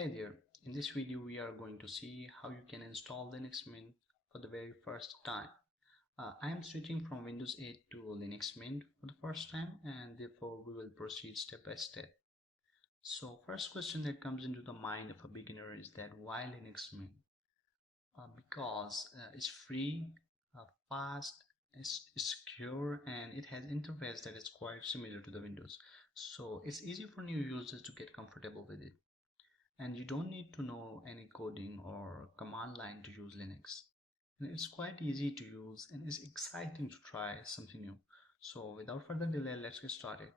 Hey there, in this video we are going to see how you can install Linux Mint for the very first time. I am switching from Windows 8 to Linux Mint for the first time, and therefore we will proceed step by step. So first question that comes into the mind of a beginner is that why Linux Mint? Because it's free, fast, it's secure, and it has interface that is quite similar to the Windows. So it's easy for new users to get comfortable with it. And you don't need to know any coding or command line to use Linux. And it's quite easy to use and it's exciting to try something new. So without further delay, let's get started.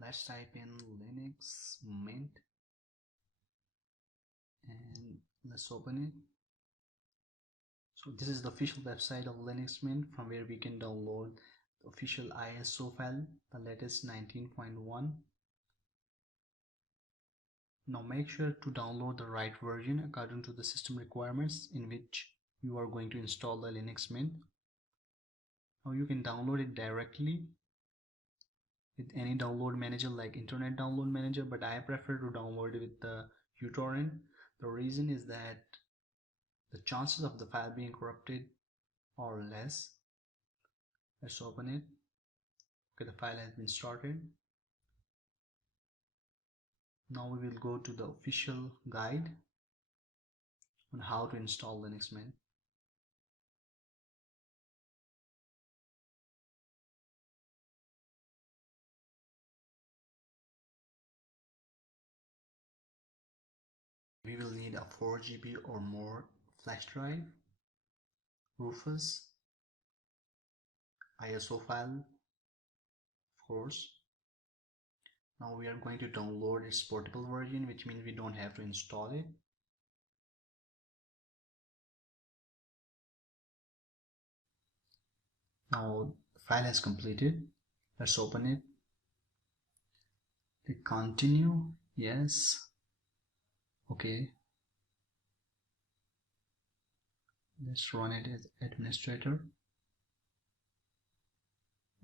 Let's type in Linux Mint and let's open it. So this is the official website of Linux Mint, from where we can download the official ISO file, the latest 19.1. Now make sure to download the right version according to the system requirements in which you are going to install the Linux Mint. Now you can download it directly with any download manager like Internet Download Manager, but I prefer to download it with the uTorrent. The reason is that the chances of the file being corrupted are less. Let's open it. Okay, the file has been started. Now we will go to the official guide on how to install Linux Mint. We will need a 4 GB or more flash drive, Rufus, ISO file, of course. Now we are going to download its portable version, which means we don't have to install it. Now the file has completed. Let's open it. Click continue. Yes. Okay. Let's run it as administrator.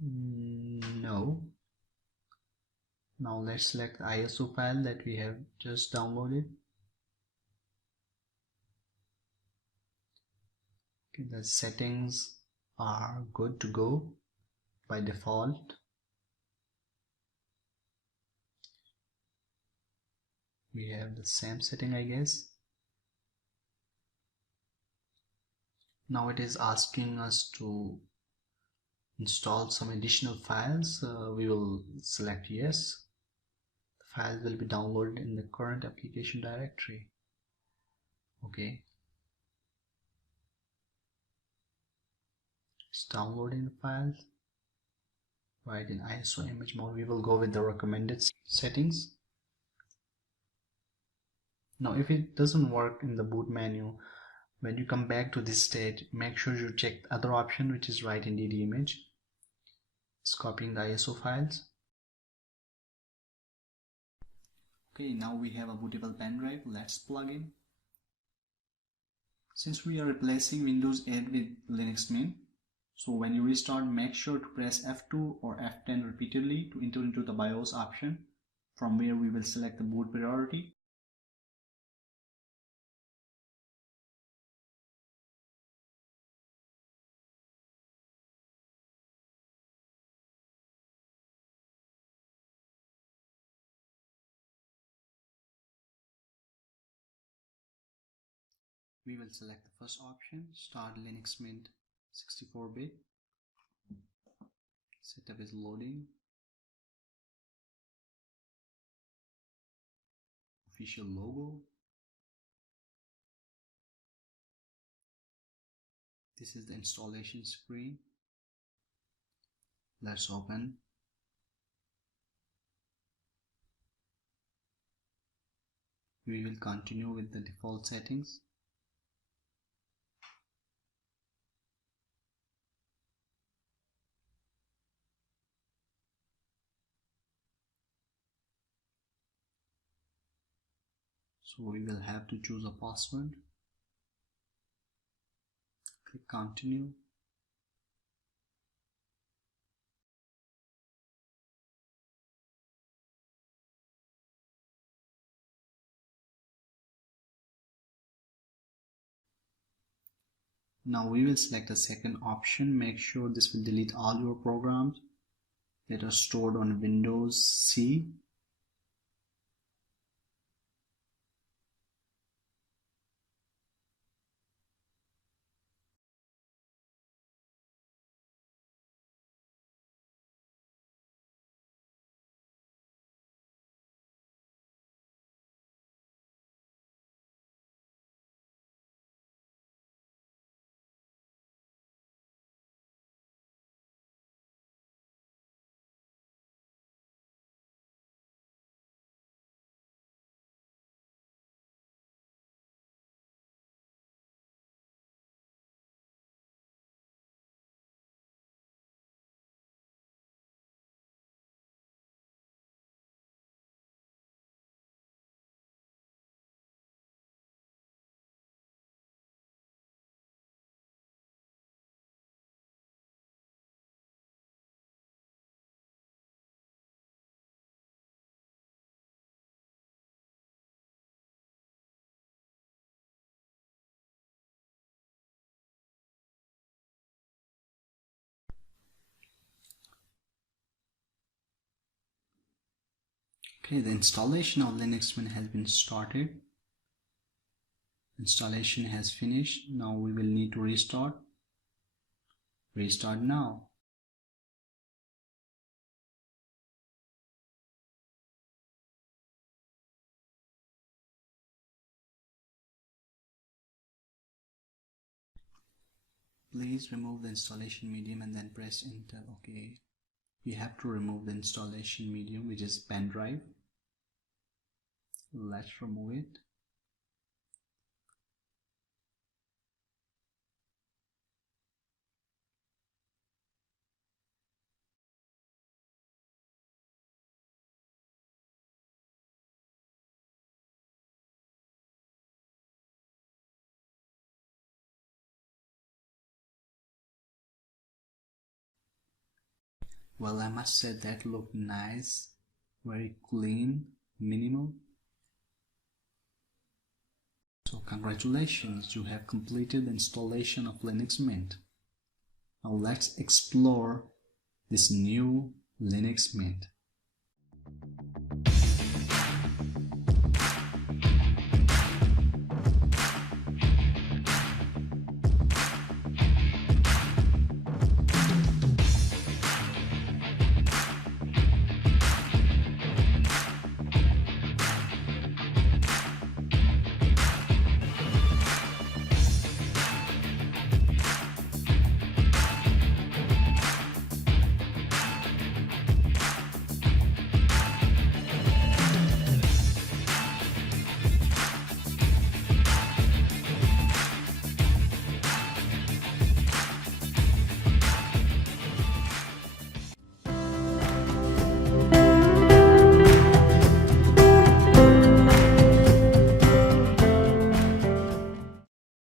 No. Now let's select the ISO file that we have just downloaded. Okay, the settings are good to go by default. We have the same setting, I guess. Now it is asking us to install some additional files. We will select yes. The files will be downloaded in the current application directory. Okay. It's downloading the files. Right, in ISO image mode we will go with the recommended settings. Now if it doesn't work in the boot menu, when you come back to this stage, make sure you check the other option, which is write in DD image. It's copying the ISO files. Okay, now we have a bootable pen drive. Let's plug in. Since we are replacing Windows 8 with Linux Mint, so when you restart, make sure to press F2 or F10 repeatedly to enter into the BIOS option, from where we will select the boot priority. We will select the first option, start Linux Mint 64-bit. Setup is loading. Official logo. This is the installation screen. Let's open. We will continue with the default settings. So we will have to choose a password. Click continue. Now we will select the second option. Make sure this will delete all your programs that are stored on Windows C. Okay, the installation of Linux Mint has been started. Installation has finished. Now we will need to restart. Restart now. Please remove the installation medium and then press enter. Okay. We have to remove the installation medium, which is pen drive. Let's remove it. Well, I must say that looked nice, very clean, minimal. So congratulations, you have completed the installation of Linux Mint. Now let's explore this new Linux Mint.